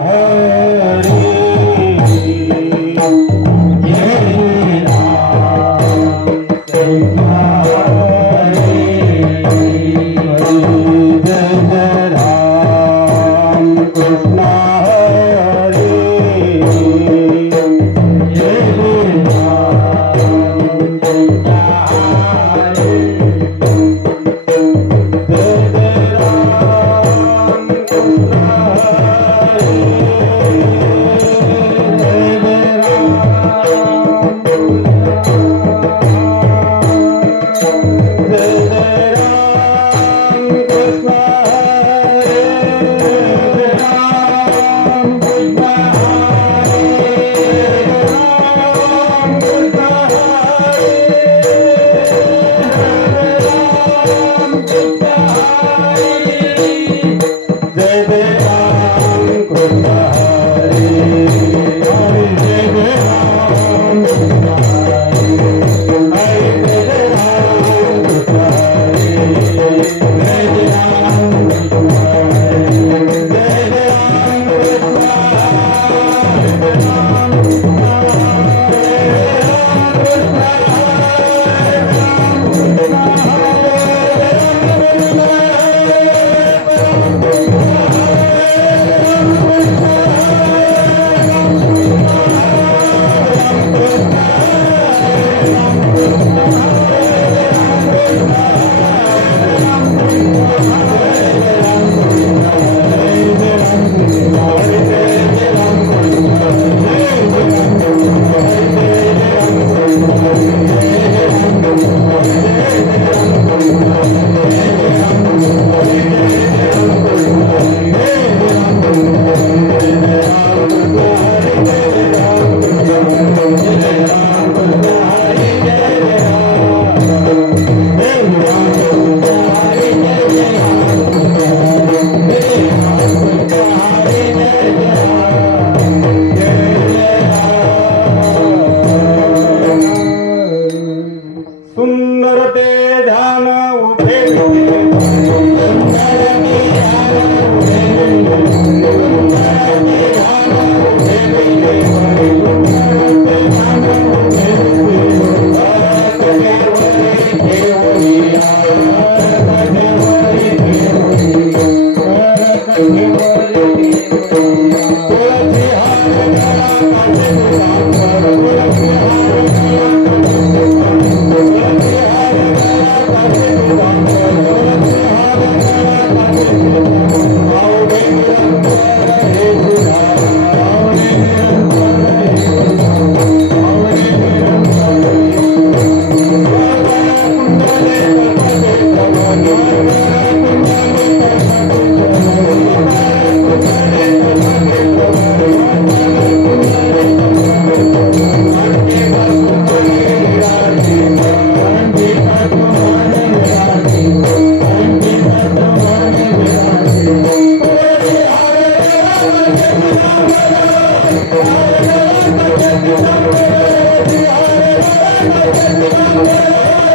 Hey,